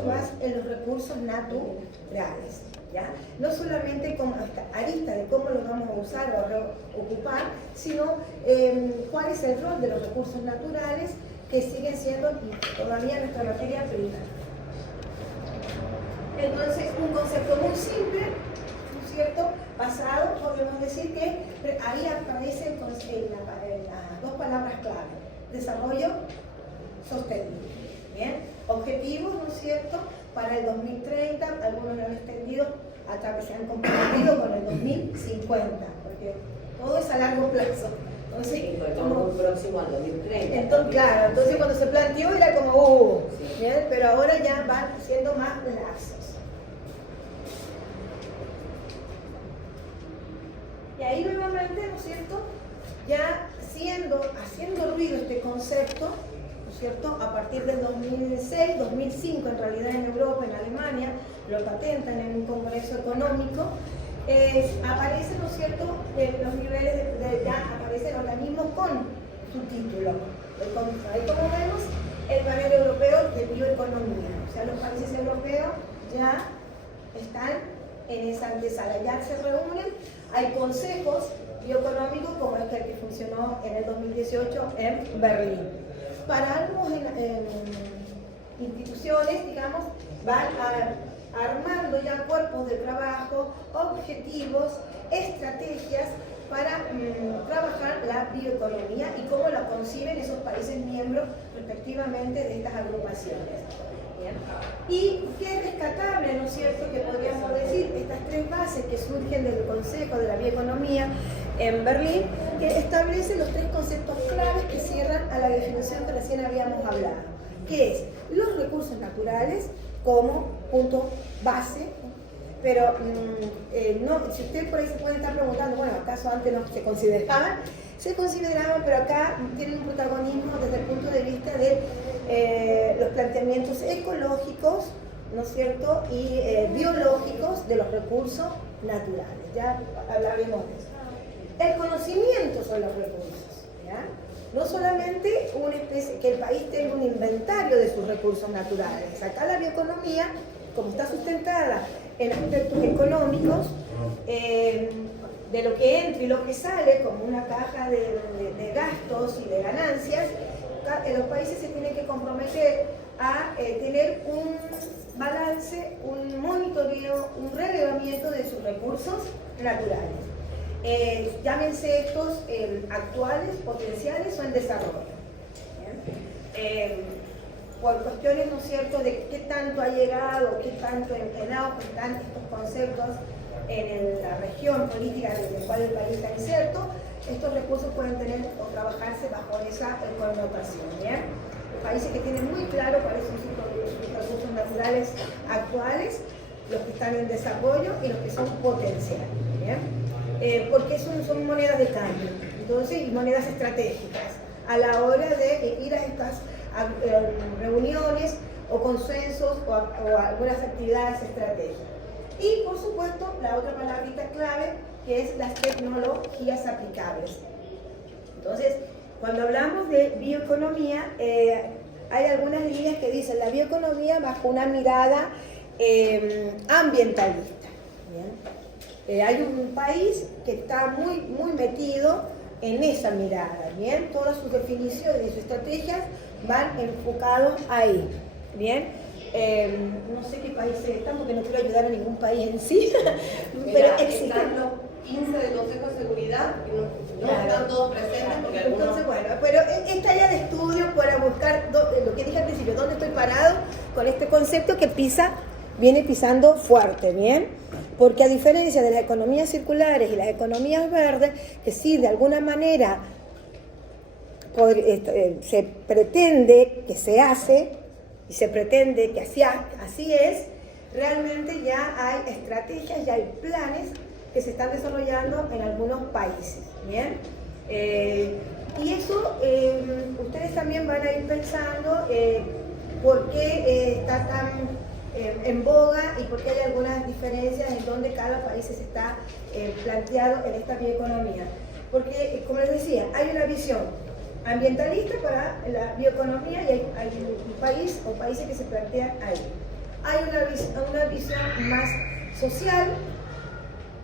mucho más en los recursos naturales, ¿ya? No solamente como esta arista de cómo los vamos a usar o ocupar, sino cuál es el rol de los recursos naturales que siguen siendo todavía nuestra materia prima. Entonces, un concepto muy simple, ¿no es cierto? Basado, podemos decir que ahí aparecen las dos palabras clave: desarrollo sostenible. Bien, objetivos, ¿no es cierto?, para el 2030, algunos lo han extendido hasta que se han comprometido con el 2050, porque todo es a largo plazo. Entonces, sí, estamos muy próximos al 2030. Entonces, claro, entonces cuando se planteó era como, sí. ¿bien? Pero ahora ya van siendo más lazos. Y ahí nuevamente, ¿no es cierto?, ya haciendo ruido este concepto, ¿no es cierto?, a partir del 2006, 2005 en realidad en Europa, en Alemania, lo patentan en un congreso económico, aparecen, ¿no es cierto?, los niveles ya aparecen organismos con su título. Ahí como vemos, el panel europeo de bioeconomía, o sea, los países europeos ya están en esa antesala, ya se reúnen, hay consejos bioeconómicos como este que funcionó en el 2018 en Berlín. Para algunas instituciones, digamos, van armando ya cuerpos de trabajo, objetivos, estrategias para trabajar la bioeconomía y cómo la conciben esos países miembros respectivamente de estas agrupaciones. Bien. Y qué es rescatable, ¿no es cierto?, que podríamos decir, estas tres bases que surgen del Consejo de la Bioeconomía en Berlín, que establecen los tres conceptos claves que cierran a la definición que recién habíamos hablado, que es los recursos naturales como punto base, pero no, si usted por ahí se puede estar preguntando, bueno, ¿acaso antes no se consideraban? Se consideraban, pero acá tienen un protagonismo desde el punto de vista de los planteamientos ecológicos, ¿no es cierto?, y biológicos de los recursos naturales. Ya hablaremos de eso. El conocimiento sobre los recursos, ¿ya? No solamente una especie, que el país tenga un inventario de sus recursos naturales. Acá la bioeconomía, como está sustentada en aspectos económicos, de lo que entra y lo que sale, como una caja de gastos y de ganancias, los países se tienen que comprometer a tener un balance, un monitoreo, un relevamiento de sus recursos naturales. Llámense estos actuales, potenciales o en desarrollo. Por cuestiones, ¿no es cierto?, de qué tanto ha llegado, qué tanto en auge están estos conceptos en la región política en la cual el país está inserto, estos recursos pueden tener o trabajarse bajo esa connotación. ¿Bien? Países que tienen muy claro cuáles son sus recursos naturales actuales, los que están en desarrollo y los que son potenciales. ¿Bien? Porque son monedas de cambio, entonces, y monedas estratégicas a la hora de ir a estas reuniones o consensos o algunas actividades estratégicas. Y por supuesto, la otra palabrita clave, que es las tecnologías aplicables. Entonces, cuando hablamos de bioeconomía, hay algunas líneas que dicen la bioeconomía bajo una mirada ambientalista. ¿Bien? Hay un país que está muy metido en esa mirada. ¿Bien? Todas sus definiciones y sus estrategias van enfocados ahí. ¿Bien? No sé qué países están porque no quiero ayudar a ningún país en sí. Pero están los 15 del Consejo de Seguridad, no claro, están todos presentes porque algunos... Entonces, bueno, pero esta área de estudio para buscar lo que dije al principio, dónde estoy parado con este concepto que viene pisando fuerte, ¿bien? Porque a diferencia de las economías circulares y las economías verdes, que sí, de alguna manera se pretende que se hace, y se pretende que así es, realmente ya hay estrategias, ya hay planes que se están desarrollando en algunos países. ¿Bien? Y eso ustedes también van a ir pensando por qué está tan en boga y por qué hay algunas diferencias en donde cada país se está planteado en esta bioeconomía. Porque, como les decía, hay una visión ambientalista para la bioeconomía y hay un país o países que se plantean ahí. hay una visión más social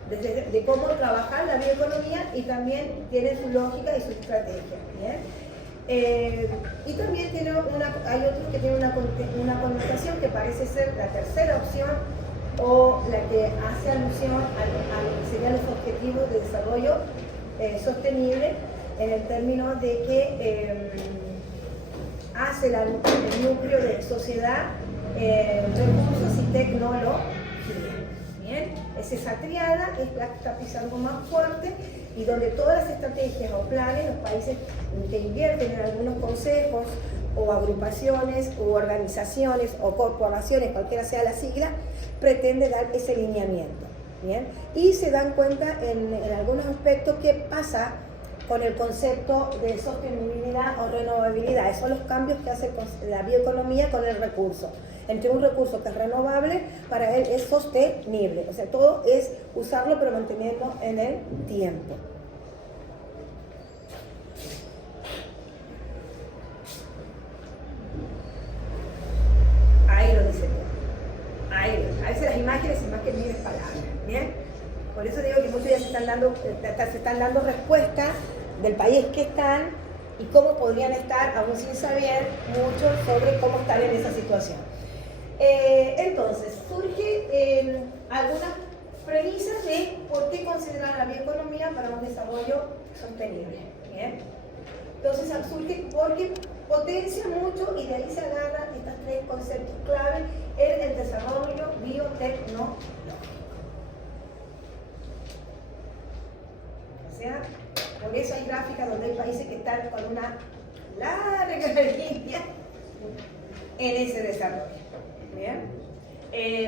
de cómo trabajar la bioeconomía y también tiene su lógica y su estrategia. ¿Bien? Y también hay otros que tienen una connotación que parece ser la tercera opción o la que hace alusión a lo que serían los objetivos de desarrollo sostenible en el término de que hace el núcleo de sociedad, recursos y tecnología. Bien, es esa triada, es la que está pisando más fuerte y donde todas las estrategias o planes, los países que invierten en algunos consejos o agrupaciones o organizaciones o corporaciones, cualquiera sea la sigla, pretende dar ese lineamiento. ¿Bien? Y se dan cuenta en algunos aspectos qué pasa con el concepto de sostenibilidad o renovabilidad. Esos son los cambios que hace la bioeconomía con el recurso. Entre un recurso que es renovable, para él es sostenible. O sea, todo es usarlo pero mantenerlo en el tiempo. Ahí lo dice todo. A veces las imágenes son más que miles palabras. ¿Bien? Por eso digo que muchos ya se están dando respuestas del país que están y cómo podrían estar, aún sin saber mucho sobre cómo estar en esa situación. Entonces, surge algunas premisas de por qué considerar la bioeconomía para un desarrollo sostenible. ¿Bien? Entonces, surge porque potencia mucho y de ahí se agarran estos tres conceptos clave en el desarrollo biotecnológico. O sea, por eso hay gráficas donde hay países que están con una larga línea en ese desarrollo. ¿Bien?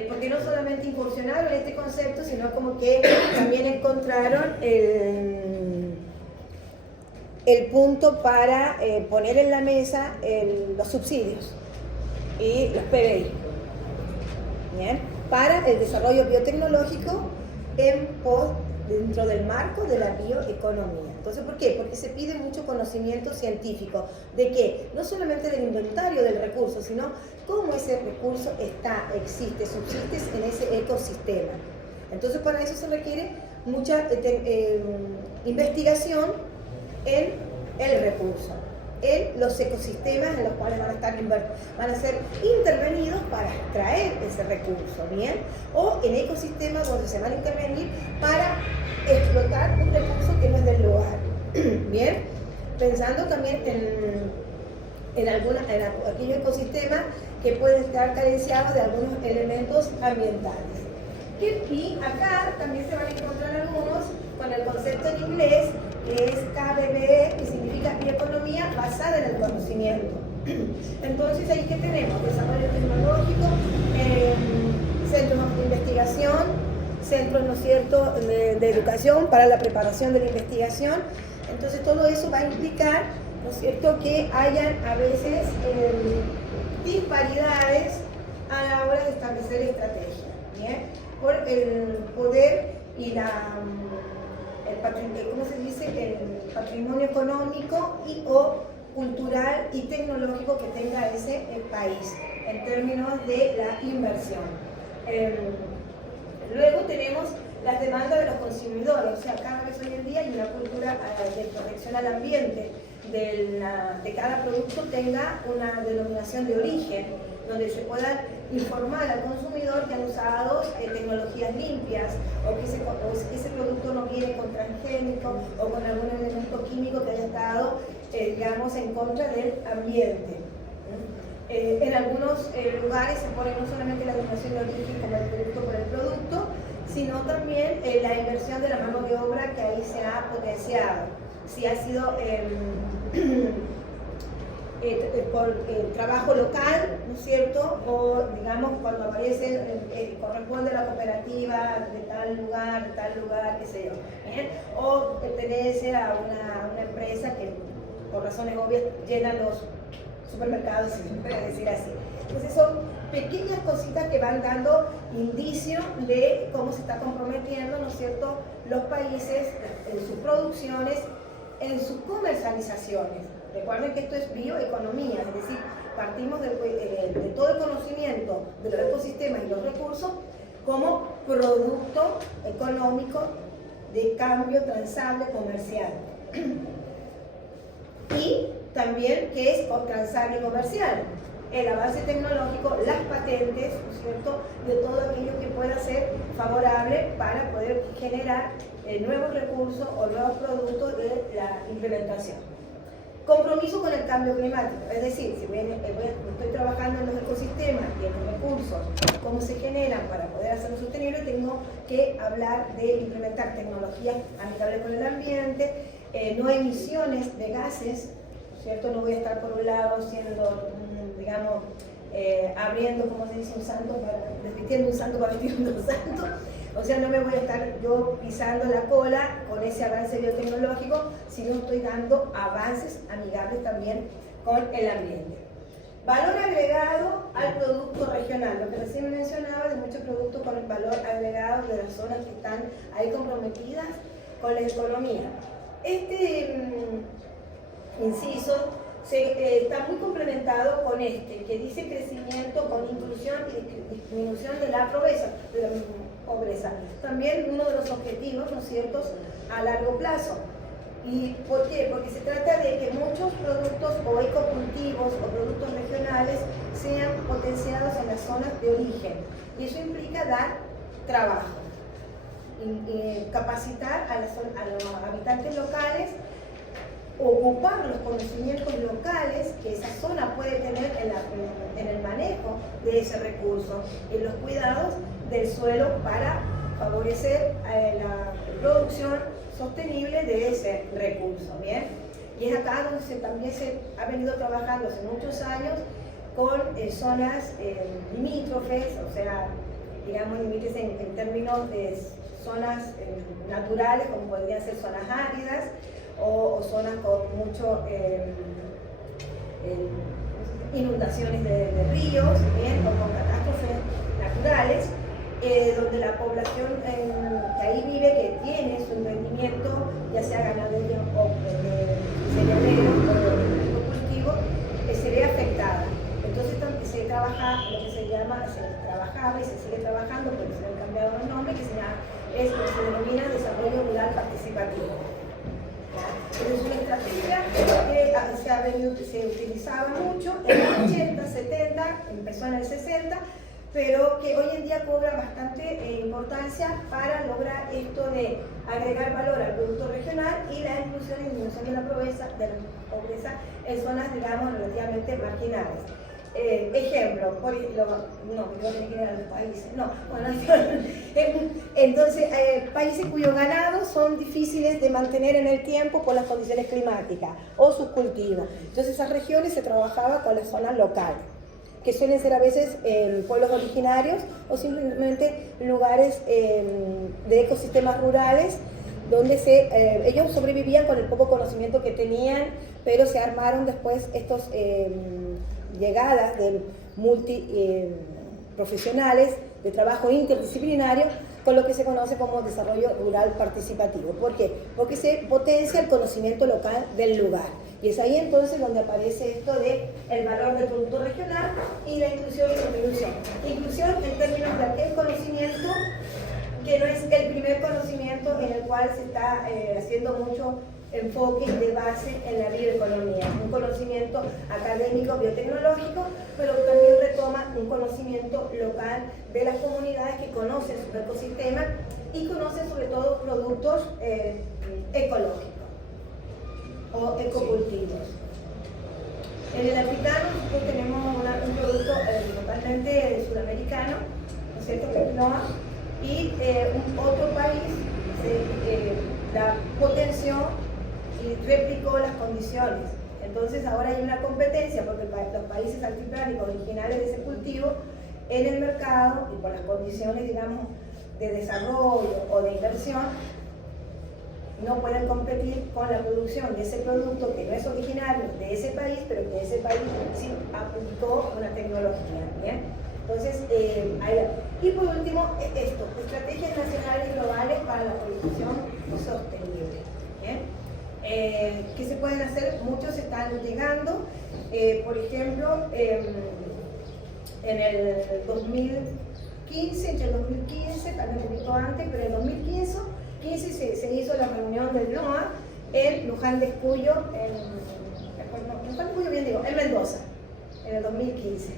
Porque no solamente incursionaron en este concepto, sino como que también encontraron el punto para poner en la mesa los subsidios y los PBI. ¿Bien? Para el desarrollo biotecnológico dentro del marco de la bioeconomía. Entonces, ¿por qué? Porque se pide mucho conocimiento científico de que no solamente del inventario del recurso, sino cómo ese recurso existe, subsiste en ese ecosistema. Entonces, para eso se requiere mucha investigación en el recurso, en los ecosistemas en los cuales van a ser intervenidos para extraer ese recurso, ¿bien? O en ecosistemas donde se van a intervenir para explotar un recurso que no es del lugar, ¿bien? Pensando también en aquellos ecosistemas que pueden estar carenciados de algunos elementos ambientales. Y acá también se van a encontrar algunos con el concepto en inglés, que es KBBE, que significa bioeconomía basada en el conocimiento. Entonces, ahí que tenemos desarrollo tecnológico, centros de investigación, centros, ¿no es cierto?, de educación para la preparación de la investigación. Entonces, todo eso va a implicar, ¿no es cierto?, que hayan a veces disparidades a la hora de establecer estrategias, ¿bien? Por el poder y ¿cómo se dice? El patrimonio económico o cultural y tecnológico que tenga ese país en términos de la inversión. Luego tenemos las demandas de los consumidores, o sea, cada vez hoy en día hay una cultura de protección al ambiente, de cada producto tenga una denominación de origen, donde se pueda informar al consumidor que han usado tecnologías limpias o que ese producto no viene con transgénico o con algún elemento químico que haya estado, digamos, en contra del ambiente. En algunos lugares se pone no solamente la denominación de origen como el producto por el producto, sino también la inversión de la mano de obra que ahí se ha potenciado. Si ha sido por trabajo local, ¿no es cierto? O digamos cuando aparece, corresponde a la cooperativa de tal lugar, qué sé yo. ¿Bien? O pertenece a una empresa que por razones obvias llena los supermercados, si se puede decir así. Entonces son pequeñas cositas que van dando indicio de cómo se está comprometiendo, ¿no es cierto?, los países en sus producciones, en sus comercializaciones. Recuerden que esto es bioeconomía, es decir, partimos de todo el conocimiento de los ecosistemas y los recursos como producto económico de cambio transable comercial. Y también, ¿qué es transable comercial? El avance tecnológico, las patentes, ¿no es cierto?, de todo aquello que pueda ser favorable para poder generar nuevos recursos o nuevos productos de la implementación. Compromiso con el cambio climático, es decir, si estoy trabajando en los ecosistemas y en los recursos, cómo se generan para poder hacerlo sostenible, tengo que hablar de implementar tecnologías amigables con el ambiente, no emisiones de gases, ¿cierto? No voy a estar por un lado siendo, digamos, abriendo, como se dice, desvistiendo un santo para vestir un santo. O sea, no me voy a estar yo pisando la cola con ese avance biotecnológico, sino estoy dando avances amigables también con el ambiente. Valor agregado al producto regional, lo que recién mencionaba de muchos productos con el valor agregado de las zonas que están ahí comprometidas con la economía. Este inciso está muy complementado con este, que dice crecimiento con inclusión y disminución de la pobreza. También uno de los objetivos, ¿no es cierto?, a largo plazo. ¿Y por qué? Porque se trata de que muchos productos o ecocultivos o productos regionales sean potenciados en las zonas de origen. Y eso implica dar trabajo, capacitar a los habitantes locales, ocupar los conocimientos locales que esa zona puede tener en el manejo de ese recurso, en los cuidados del suelo para favorecer la producción sostenible de ese recurso, ¿bien? Y es acá donde también se ha venido trabajando hace muchos años con zonas limítrofes, o sea, digamos límites en términos de zonas naturales, como podrían ser zonas áridas, o zonas con mucho inundaciones de ríos, ¿bien?, o con catástrofes naturales, donde la población que ahí vive, que tiene su emprendimiento, ya sea ganadero o cerealero o cultivo, se ve afectada. Entonces se trabaja lo que se trabajaba y se sigue trabajando, porque se le han cambiado los nombres, que se denomina desarrollo rural participativo. Es una estrategia que se utilizaba mucho en los 80, 70, empezó en el 60, pero que hoy en día cobra bastante importancia para lograr esto de agregar valor al producto regional y la inclusión y disminución de la pobreza en zonas, digamos, relativamente marginales. Ejemplo, no tiene que ir a los países, no, bueno, entonces, países cuyos ganados son difíciles de mantener en el tiempo por las condiciones climáticas o sus cultivos. Entonces, esas regiones se trabajaba con las zonas locales, que suelen ser a veces pueblos originarios o simplemente lugares de ecosistemas rurales donde ellos sobrevivían con el poco conocimiento que tenían, pero se armaron después estos llegadas de profesionales de trabajo interdisciplinario con lo que se conoce como desarrollo rural participativo. ¿Por qué? Porque se potencia el conocimiento local del lugar. Y es ahí entonces donde aparece esto de el valor del producto regional y la inclusión y contribución. Inclusión en términos de aquel conocimiento que no es el primer conocimiento en el cual se está haciendo mucho enfoque de base en la bioeconomía, un conocimiento académico, biotecnológico, pero también retoma un conocimiento local de las comunidades que conocen su ecosistema y conocen sobre todo productos ecológicos o ecocultivos. En el africano nosotros tenemos un producto totalmente sudamericano, ¿no es cierto?, que es quinoa, y otro país la potenció y replicó las condiciones. Entonces ahora hay una competencia porque los países altiplánicos originales de ese cultivo en el mercado y por las condiciones, digamos, de desarrollo o de inversión, no pueden competir con la producción de ese producto que no es originario de ese país, pero que ese país sí aplicó una tecnología, ¿bien? Entonces, y por último, estrategias nacionales y globales para la producción sostenible, ¿bien? ¿Qué se pueden hacer? Muchos están llegando. Por ejemplo, en el 2015, entre el 2015, también un poquito antes, pero en el 2015 se hizo la reunión del NOA en Luján de Cuyo, en Mendoza, en el 2015.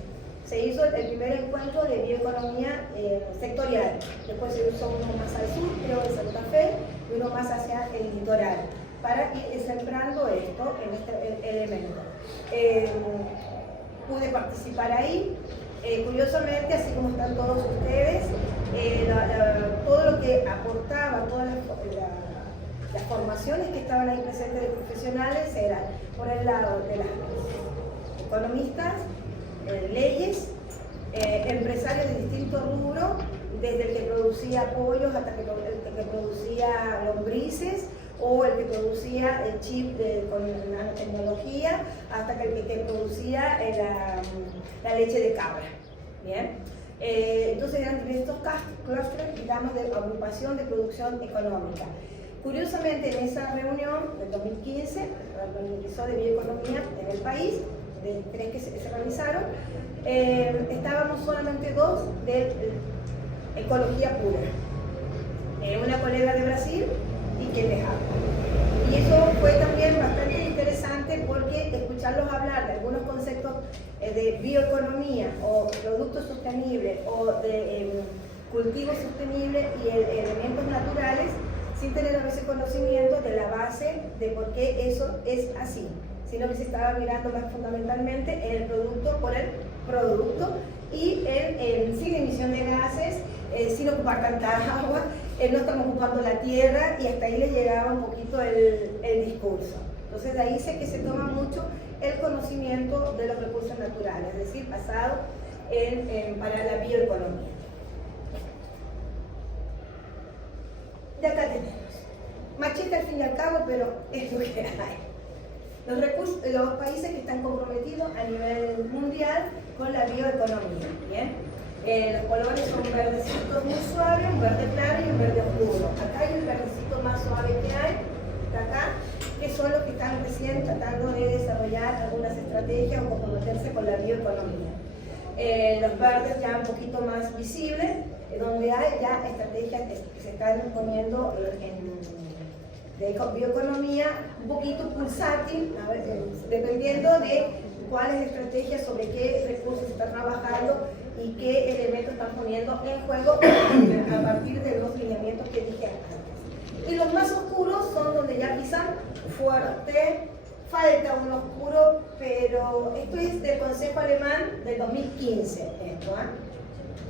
Se hizo el primer encuentro de bioeconomía sectorial. Después se hizo uno más al sur, creo, en Santa Fe, y uno más hacia el litoral, para ir centrando esto en este elemento. Pude participar ahí. Curiosamente, así como están todos ustedes, todo lo que aportaba, todas las formaciones que estaban ahí presentes de profesionales eran, por el lado de las economistas, leyes, empresarios de distintos rubros, desde el que producía pollos hasta el que producía lombrices, o el que producía el chip con nanotecnología, hasta el que producía la leche de cabra. ¿Bien? Entonces eran estos clústeres, digamos, de agrupación de producción económica. Curiosamente, en esa reunión del 2015, se realizó de bioeconomía en el país, de 3 que se realizaron, estábamos solamente 2 de ecología pura. Una colega de Brasil y quien les habla. Y eso fue también bastante interesante porque escucharlos hablar de algunos conceptos de bioeconomía o productos sostenibles o de cultivos sostenibles y elementos naturales sin tener a veces conocimiento de la base de por qué eso es así, sino que se estaba mirando más fundamentalmente en el producto por el producto y sin emisión de gases, sin ocupar tanta agua, no estamos ocupando la tierra, y hasta ahí le llegaba un poquito el discurso. Entonces de ahí sé que se toma mucho el conocimiento de los recursos naturales, es decir, basado para la bioeconomía. Y acá tenemos. Machista al fin y al cabo, pero es lo que hay. Los países que están comprometidos a nivel mundial con la bioeconomía. ¿Bien? Los colores son verdecitos muy suaves, un verde claro y un verde oscuro. Acá hay el verdecito más suave que hay, está acá, que son los que están recién tratando de desarrollar algunas estrategias o comprometerse con la bioeconomía. Los verdes ya un poquito más visibles, donde hay ya estrategias que se están poniendo de bioeconomía un poquito pulsátil, dependiendo de cuáles estrategias, sobre qué recursos se están trabajando y qué elementos están poniendo en juego a partir de los lineamientos que dije antes. Y los más oscuros son donde ya pisan fuerte, falta un oscuro, pero esto es del Consejo Alemán del 2015, esto,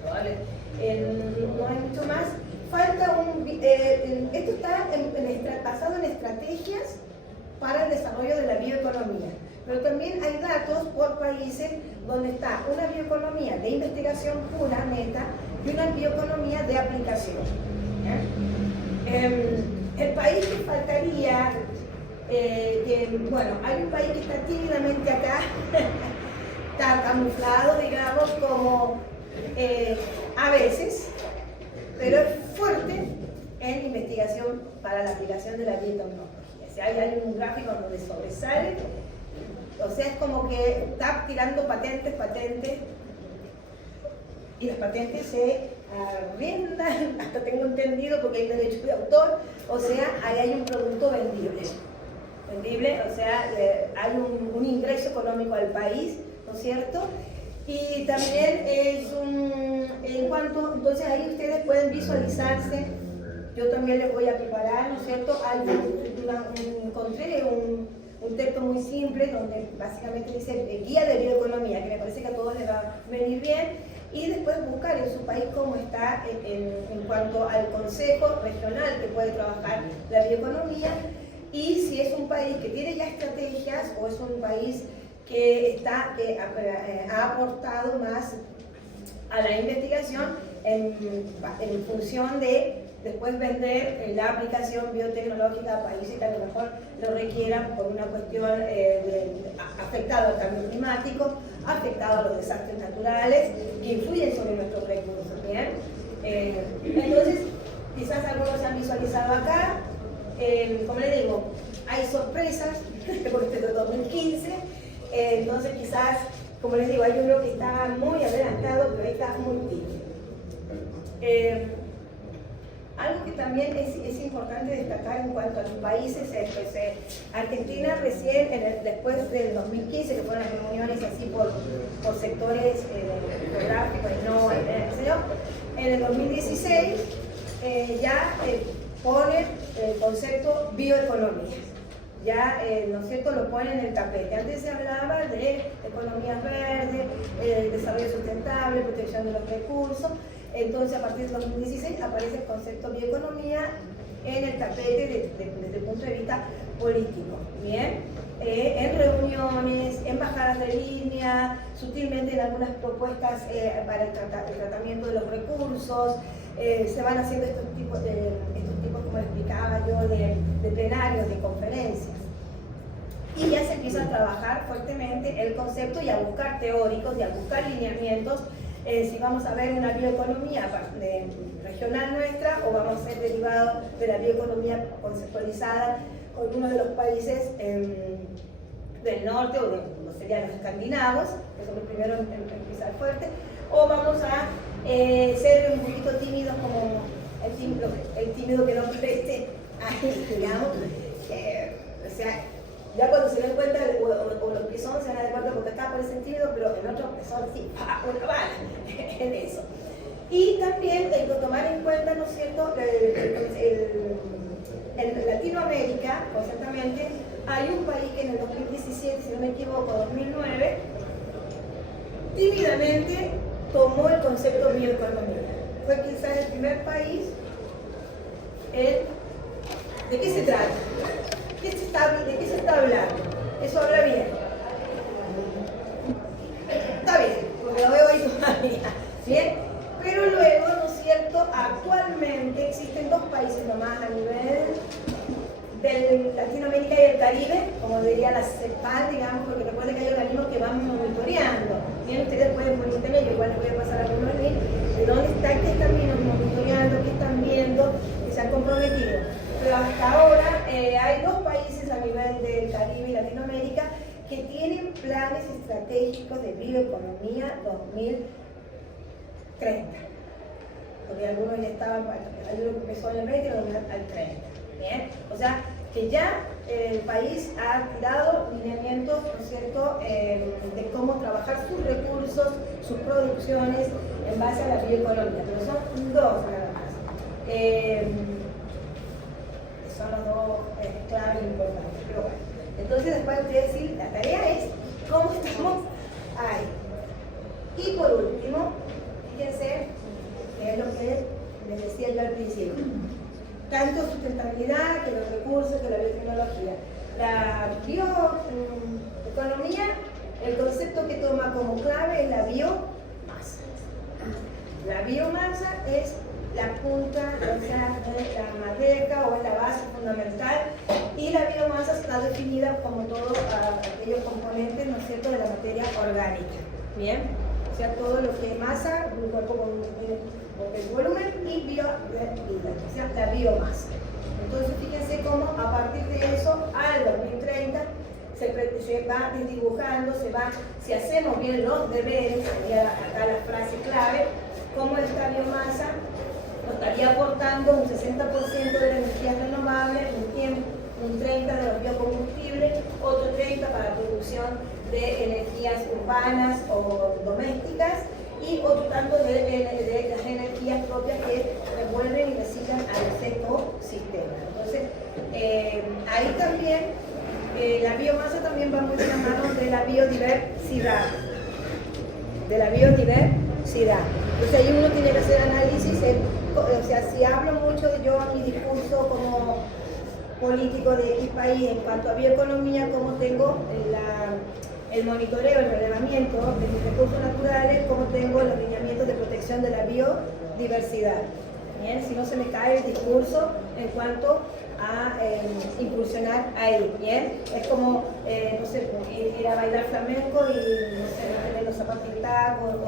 ¿vale? No hay mucho más. Falta esto está basado en estrategias para el desarrollo de la bioeconomía, pero también hay datos por países donde está una bioeconomía de investigación pura, neta, y una bioeconomía de aplicación. El país que faltaría, bueno, hay un país que está tímidamente acá, está camuflado, digamos, como a veces, pero es fuerte en investigación para la aplicación de la biotecnología. O sea, hay un gráfico donde sobresale, o sea, es como que está tirando patentes, y las patentes se arriendan, hasta tengo entendido, porque hay derecho de autor, o sea, ahí hay un producto vendible, o sea, hay un ingreso económico al país, ¿no es cierto? Y también es en cuanto, entonces ahí ustedes pueden visualizarse, yo también les voy a preparar, ¿no es cierto? Encontré un texto muy simple donde básicamente dice guía de bioeconomía, que me parece que a todos les va a venir bien, y después buscar en su país cómo está en cuanto al consejo regional que puede trabajar la bioeconomía, y si es un país que tiene ya estrategias o es un país que ha aportado más a la investigación en función de después vender la aplicación biotecnológica a países que a lo mejor lo requieran por una cuestión afectado al cambio climático, afectado a los desastres naturales que influyen sobre nuestros recursos. ¿Bien? Entonces, quizás algunos se han visualizado acá. Como les digo, hay sorpresas, porque es de 2015, entonces quizás, como les digo, hay uno que está muy adelantado, pero ahí está muy tímido. Algo que también es importante destacar en cuanto a los países es que Argentina recién, después del 2015, que fueron las reuniones así por sectores geográficos, no, en el 2016 ya pone el concepto bioeconomía. Ya, ¿no es cierto?, lo ponen en el tapete. Antes se hablaba de economía verde, desarrollo sustentable, protección de los recursos. Entonces, a partir del 2016 aparece el concepto bioeconomía en el tapete desde el punto de vista político. Bien, en reuniones, en bajadas de línea, sutilmente en algunas propuestas para el tratamiento de los recursos. Se van haciendo estos tipos, como explicaba yo, de plenarios, de conferencias. Y ya se empieza a trabajar fuertemente el concepto y a buscar teóricos y a buscar lineamientos. Si vamos a ver una bioeconomía regional nuestra o vamos a ser derivados de la bioeconomía conceptualizada con uno de los países del norte o serían los escandinavos, que son los primeros en pisar fuerte, o vamos a ser un poquito tímidos como el tímido que no preste ahí, digamos. O sea, ya cuando se den cuenta, o los que son, se van a dar cuenta porque acá parecen tímidos, pero el otro son así, una bala en eso. Y también hay que tomar en cuenta, ¿no es cierto?, en Latinoamérica, concretamente, hay un país que en el 2017, si no me equivoco, 2009, tímidamente tomó el concepto bioeconomía. Fue quizás el primer país. ¿De qué se trata? ¿De qué se está hablando? Eso habla bien. Está bien, porque lo veo ahí todavía. Bien, pero luego, ¿no es cierto?, actualmente existen dos países nomás a nivel de Latinoamérica y el Caribe, como diría la CEPAL, digamos, porque recuerden que hay organismos que van monitoreando. Bien, ustedes pueden por internet, yo igual les voy a pasar algunos links, de dónde están, qué están monitoreando, qué están viendo, que se han comprometido. Pero hasta ahora hay dos países a nivel del Caribe y Latinoamérica que tienen planes estratégicos de bioeconomía 2030. Porque algunos ya estaban, hay uno que empezó en el 20 y otro al 30. Bien, o sea que ya el país ha dado lineamientos, ¿no es cierto?, de cómo trabajar sus recursos, sus producciones en base a la bioeconomía. Pero son dos nada más. Son los dos claves importantes. Pero bueno, entonces después de decir, la tarea es cómo estamos ahí. Y por último, fíjense, que es lo que les decía yo al principio. Tanto sustentabilidad, que los recursos, que la biotecnología. La bioeconomía, el concepto que toma como clave es la biomasa. La biomasa es la punta, o sea, la madeja o es la base fundamental, y la biomasa está definida como todos aquellos componentes, ¿no es cierto?, de la materia orgánica. Bien, o sea, todo lo que es masa, un cuerpo con el volumen, y vida, o sea, la biomasa. Entonces, fíjense cómo a partir de eso, al 2030, se va desdibujando, si hacemos bien los deberes, sería acá la frase clave, cómo esta biomasa nos estaría aportando un 60% de la energía renovable, un 30% de los biocombustibles, otro 30% para la producción de energías urbanas o domésticas, y otro tanto de las energías propias que revuelven y reciclan al sexto sistema. Entonces, ahí también, la biomasa también va muy de la mano de la biodiversidad. Entonces ahí uno tiene que hacer análisis, o sea, si hablo mucho de yo en mi discurso como político de X país en cuanto a bioeconomía, cómo tengo el monitoreo, el relevamiento de mis recursos naturales, cómo tengo los lineamientos de protección de la biodiversidad. Bien, si no se me cae el discurso en cuanto a incursionar ahí. Bien, es como, no sé, ir a bailar flamenco y no sé, no tener los zapatos intactos o no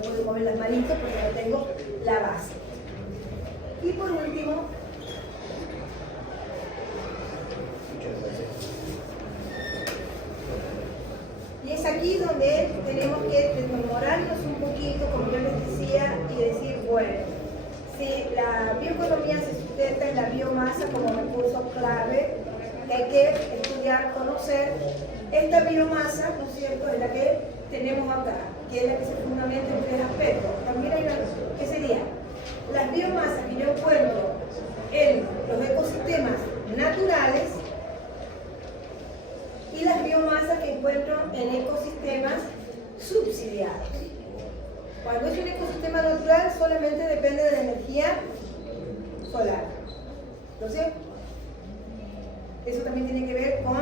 puedo mover las manitos porque no tengo la base. Y por último, Bueno, si la bioeconomía se sustenta en la biomasa como recurso clave, hay que estudiar, conocer esta biomasa, ¿no es cierto?, es la que tenemos acá, que es la que se fundamenta en tres aspectos. También hay una, ¿qué sería? Las biomasas que yo encuentro en los ecosistemas naturales y las biomasas que encuentro en ecosistemas subsidiados. Cuando es un ecosistema natural solamente depende de la energía solar. Entonces, eso también tiene que ver con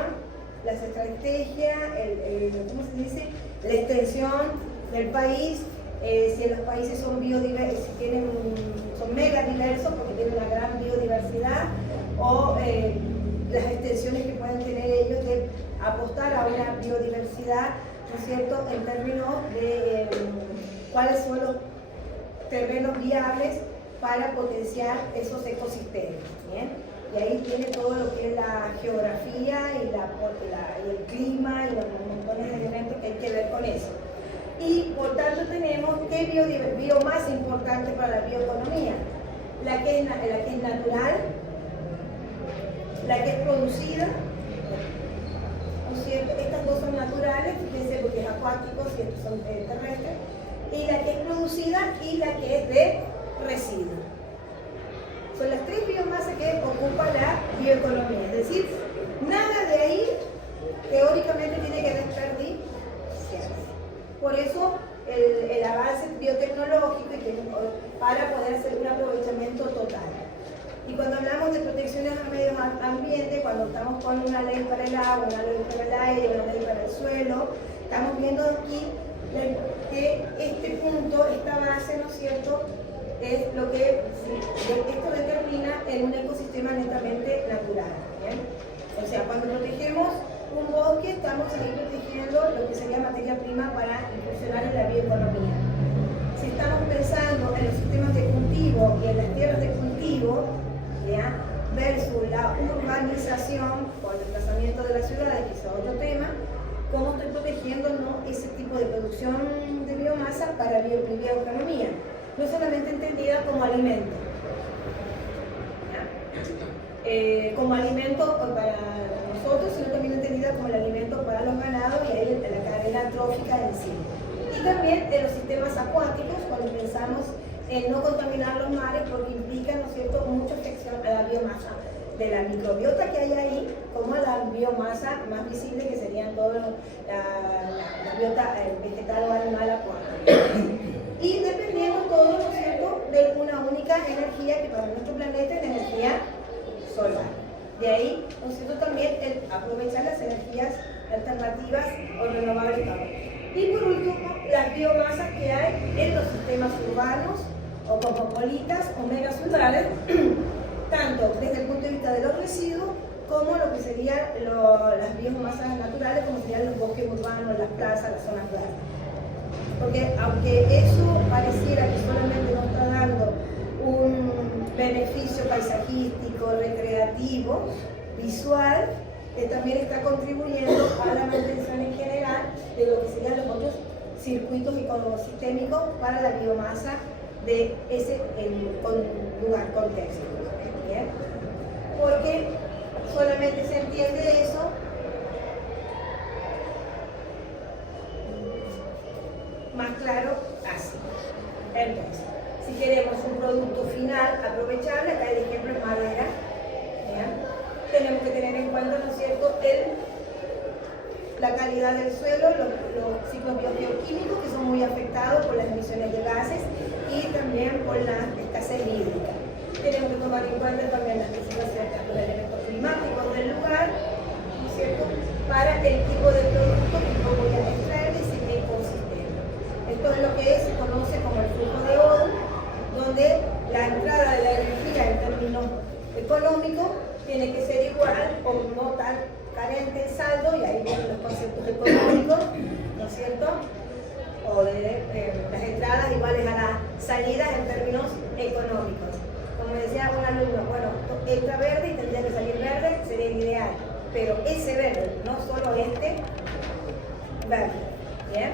las estrategias, ¿cómo se dice? La extensión del país, si los países son biodiversos, si son mega diversos porque tienen una gran biodiversidad, o las extensiones que pueden tener ellos de apostar a una biodiversidad, ¿no es cierto?, en términos de cuáles son los terrenos viables para potenciar esos ecosistemas. ¿Bien? Y ahí tiene todo lo que es la geografía y el clima y los montones de elementos que hay que ver con eso. Y por tanto tenemos qué biomasa importante para la bioeconomía, la que es natural, la que es producida, ¿no es cierto? Estas dos son naturales, fíjense, porque es acuáticos y estos son terrestres, y la que es producida y la que es de residuos. Son las tres biomasas que ocupa la bioeconomía, es decir, nada de ahí teóricamente tiene que desperdiciarse. Por eso el avance biotecnológico para poder hacer un aprovechamiento total. Y cuando hablamos de protecciones al medio ambiente, cuando estamos con una ley para el agua, una ley para el aire, una ley para el suelo, estamos viendo aquí que este punto, esta base, ¿no es cierto?, es lo que esto determina en un ecosistema netamente natural. ¿Bien? O sea, cuando protegemos un bosque, estamos ahí protegiendo lo que sería materia prima para incursionar en la bioeconomía. Si estamos pensando en los sistemas de cultivo y en las tierras de cultivo, ¿ya?, versus la urbanización o el desplazamiento de las ciudades, que es otro tema, ¿cómo estoy protegiendo, no, ese tipo de producción de biomasa para mi bioeconomía? No solamente entendida como alimento, como alimento para nosotros, sino también entendida como el alimento para los ganados y ahí la cadena trófica en sí. Y también en los sistemas acuáticos, cuando pensamos en no contaminar los mares, porque implica, ¿no es cierto?, mucha afección a la biomasa de la microbiota que hay ahí, como a la biomasa más visible, que serían toda la biota vegetal o animal acuático. Y dependiendo todo, ¿no es cierto?, de una única energía que para nuestro planeta es la energía solar. De ahí, ¿no es cierto?, también el aprovechar las energías alternativas o renovables. Y por último, las biomasas que hay en los sistemas urbanos o cosmopolitas o megaciudades, tanto desde el punto de vista de los residuos como lo que serían las biomasas naturales, como serían los bosques urbanos, las plazas, las zonas verdes. Porque aunque eso pareciera que solamente nos está dando un beneficio paisajístico, recreativo, visual, también está contribuyendo a la mantención en general de lo que serían los otros circuitos ecosistémicos para la biomasa de ese lugar, contexto. ¿Bien? Porque solamente se entiende eso más claro así. Entonces, si queremos un producto final aprovechable, acá el ejemplo es madera, ¿bien?, tenemos que tener en cuenta, ¿no es cierto?, la calidad del suelo, los ciclos bioquímicos que son muy afectados por las emisiones de gases y también por la escasez hídrica. Tenemos que tomar en cuenta también las especificaciones de los elementos climáticos del lugar, ¿no es cierto?, para el tipo de producto que yo voy a extraer de ese ecosistema. Esto es lo que se conoce como el flujo de Ohm, donde la entrada de la energía en términos económicos tiene que ser igual o no tan carente en saldo, y ahí vienen los conceptos económicos, ¿no es cierto?, o de las entradas iguales a las salidas en términos económicos. Como decía un alumno, bueno, entra verde y tendría que salir verde, sería el ideal, pero ese verde, no solo este verde. ¿Bien?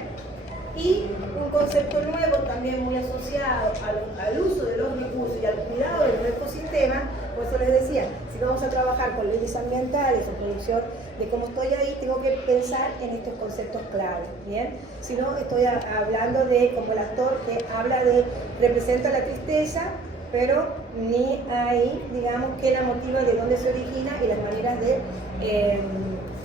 Y un concepto nuevo también muy asociado al uso de los recursos y al cuidado del ecosistema. Por eso les decía, si vamos a trabajar con leyes ambientales o producción de cómo estoy ahí, tengo que pensar en estos conceptos clave, ¿bien? Si no, estoy hablando de, como el actor que habla de, representa la tristeza, pero ni hay, digamos, qué la motiva, de dónde se origina y las maneras de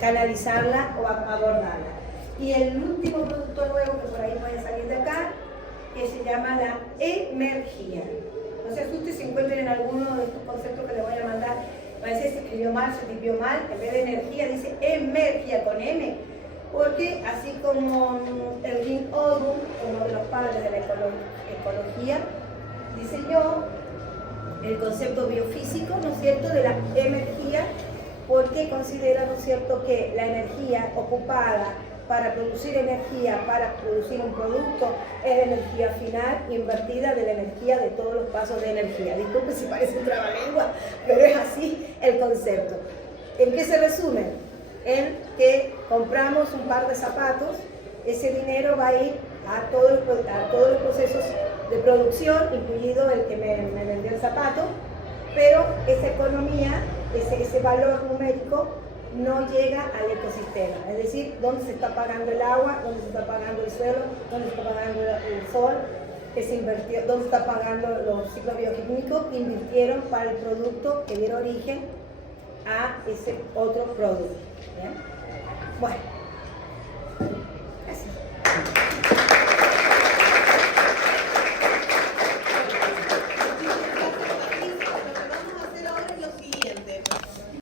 canalizarla o abordarla. Y el último producto nuevo que por ahí puede salir de acá, que se llama la energía. No se asuste si encuentran en alguno de estos conceptos que les voy a mandar, parece que se escribió mal, se escribió mal, en vez de energía dice emergia con M, porque así como Erwin Odum, uno de los padres de la ecología, diseñó el concepto biofísico, ¿no es cierto?, de la energía, porque considera, ¿no es cierto?, que la energía ocupada para producir energía, para producir un producto, es la energía final invertida de la energía de todos los pasos de energía. Disculpe si parece un trabalengua, pero es así el concepto. ¿En qué se resume? En que compramos un par de zapatos, ese dinero va a ir a todos los procesos de producción, incluido el que me vendió el zapato, pero esa economía, ese valor numérico, no llega al ecosistema, es decir, dónde se está pagando el agua, dónde se está pagando el suelo, dónde se está pagando el sol, que se invirtió, dónde se está pagando los ciclos bioquímicos que invirtieron para el producto que diera origen a ese otro producto. ¿Bien? Bueno.